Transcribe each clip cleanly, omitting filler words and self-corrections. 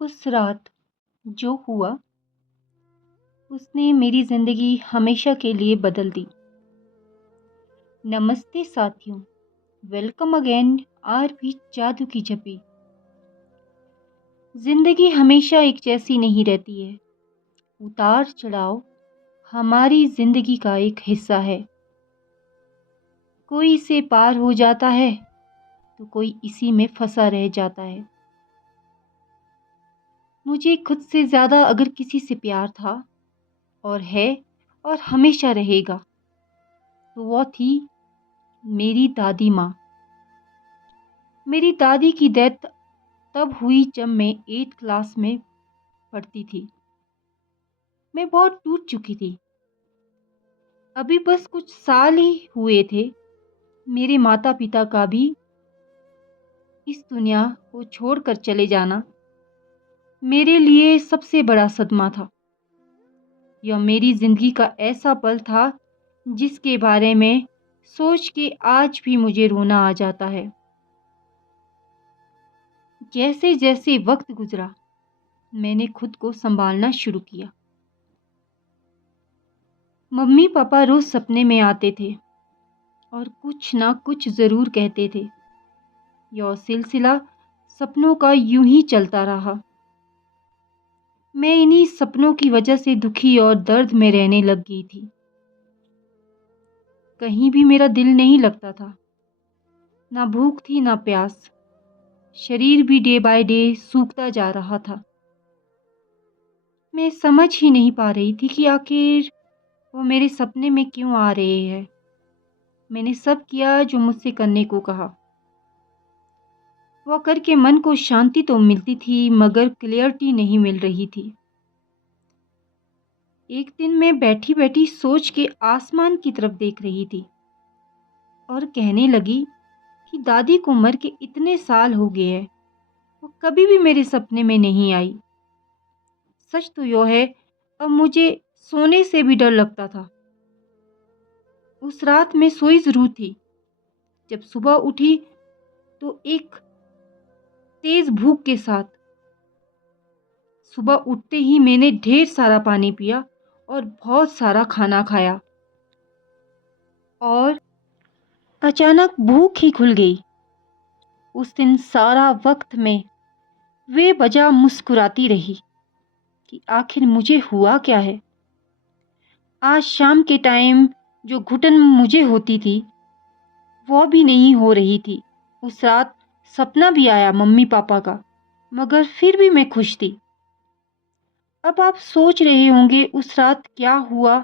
उस रात जो हुआ उसने मेरी ज़िंदगी हमेशा के लिए बदल दी। नमस्ते साथियों, वेलकम अगेन आरपी जादू की झप्पी। ज़िंदगी हमेशा एक जैसी नहीं रहती है। उतार चढ़ाव हमारी ज़िंदगी का एक हिस्सा है। कोई इसे पार हो जाता है तो कोई इसी में फंसा रह जाता है। मुझे खुद से ज़्यादा अगर किसी से प्यार था और है और हमेशा रहेगा तो वो थी मेरी दादी माँ। मेरी दादी की डेथ तब हुई जब मैं 8th क्लास में पढ़ती थी। मैं बहुत टूट चुकी थी। अभी बस कुछ साल ही हुए थे मेरे माता पिता का भी इस दुनिया को छोड़कर चले जाना मेरे लिए सबसे बड़ा सदमा था। यह मेरी ज़िंदगी का ऐसा पल था जिसके बारे में सोच के आज भी मुझे रोना आ जाता है। जैसे जैसे वक्त गुजरा मैंने खुद को संभालना शुरू किया। मम्मी पापा रोज सपने में आते थे और कुछ ना कुछ ज़रूर कहते थे। यह सिलसिला सपनों का यूं ही चलता रहा। मैं इन्हीं सपनों की वजह से दुखी और दर्द में रहने लग गई थी। कहीं भी मेरा दिल नहीं लगता था। ना भूख थी ना प्यास। शरीर भी डे बाय डे सूखता जा रहा था। मैं समझ ही नहीं पा रही थी कि आखिर वो मेरे सपने में क्यों आ रहे हैं। मैंने सब किया जो मुझसे करने को कहा। वो करके मन को शांति तो मिलती थी मगर क्लियरिटी नहीं मिल रही थी। एक दिन मैं बैठी बैठी सोच के आसमान की तरफ देख रही थी और कहने लगी कि दादी को मर के इतने साल हो गए हैं, वो कभी भी मेरे सपने में नहीं आई। सच तो यह है अब मुझे सोने से भी डर लगता था। उस रात मैं सोई जरूर थी। जब सुबह उठी तो एक तेज भूख के साथ सुबह उठते ही मैंने ढेर सारा पानी पिया और बहुत सारा खाना खाया और अचानक भूख ही खुल गई। उस दिन सारा वक्त मैं बेवजह मुस्कुराती रही कि आखिर मुझे हुआ क्या है। आज शाम के टाइम जो घुटन मुझे होती थी वो भी नहीं हो रही थी। उस रात सपना भी आया मम्मी पापा का, मगर फिर भी मैं खुश थी। अब आप सोच रहे होंगे उस रात क्या हुआ,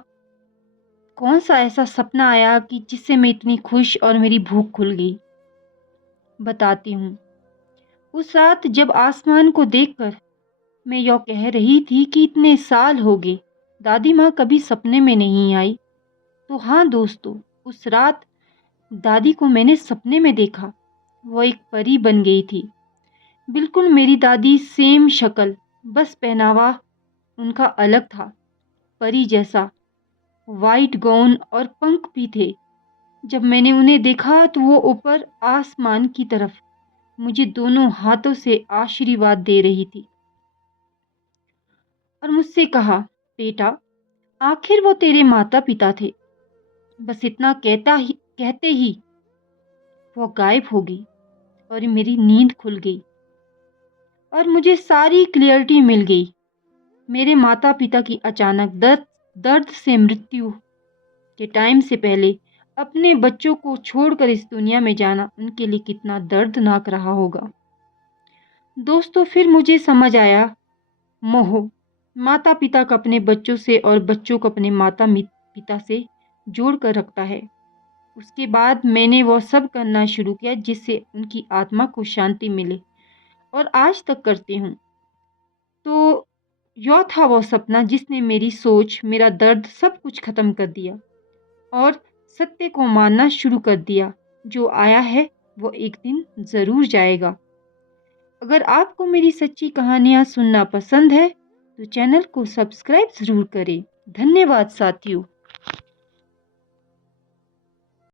कौन सा ऐसा सपना आया कि जिससे मैं इतनी खुश और मेरी भूख खुल गई। बताती हूँ। उस रात जब आसमान को देखकर मैं यह कह रही थी कि इतने साल हो गए दादी माँ कभी सपने में नहीं आई, तो हाँ दोस्तों, उस रात दादी को मैंने सपने में देखा। वो एक परी बन गई थी। बिल्कुल मेरी दादी सेम शक्ल, बस पहनावा उनका अलग था। परी जैसा वाइट गाउन और पंख भी थे। जब मैंने उन्हें देखा तो वो ऊपर आसमान की तरफ मुझे दोनों हाथों से आशीर्वाद दे रही थी और मुझसे कहा, बेटा आखिर वो तेरे माता पिता थे। बस इतना कहते ही वो गायब हो गई और मेरी नींद खुल गई और मुझे सारी क्लियरिटी मिल गई। मेरे माता पिता की अचानक दर्द से मृत्यु के टाइम से पहले अपने बच्चों को छोड़कर इस दुनिया में जाना उनके लिए कितना दर्दनाक रहा होगा। दोस्तों फिर मुझे समझ आया, मोह माता पिता को अपने बच्चों से और बच्चों को अपने माता पिता से जोड़ कर रखता है। उसके बाद मैंने वो सब करना शुरू किया जिससे उनकी आत्मा को शांति मिले और आज तक करती हूँ। तो यह था वो सपना जिसने मेरी सोच, मेरा दर्द सब कुछ ख़त्म कर दिया और सत्य को मानना शुरू कर दिया। जो आया है वो एक दिन ज़रूर जाएगा। अगर आपको मेरी सच्ची कहानियाँ सुनना पसंद है तो चैनल को सब्सक्राइब ज़रूर करें। धन्यवाद साथियों।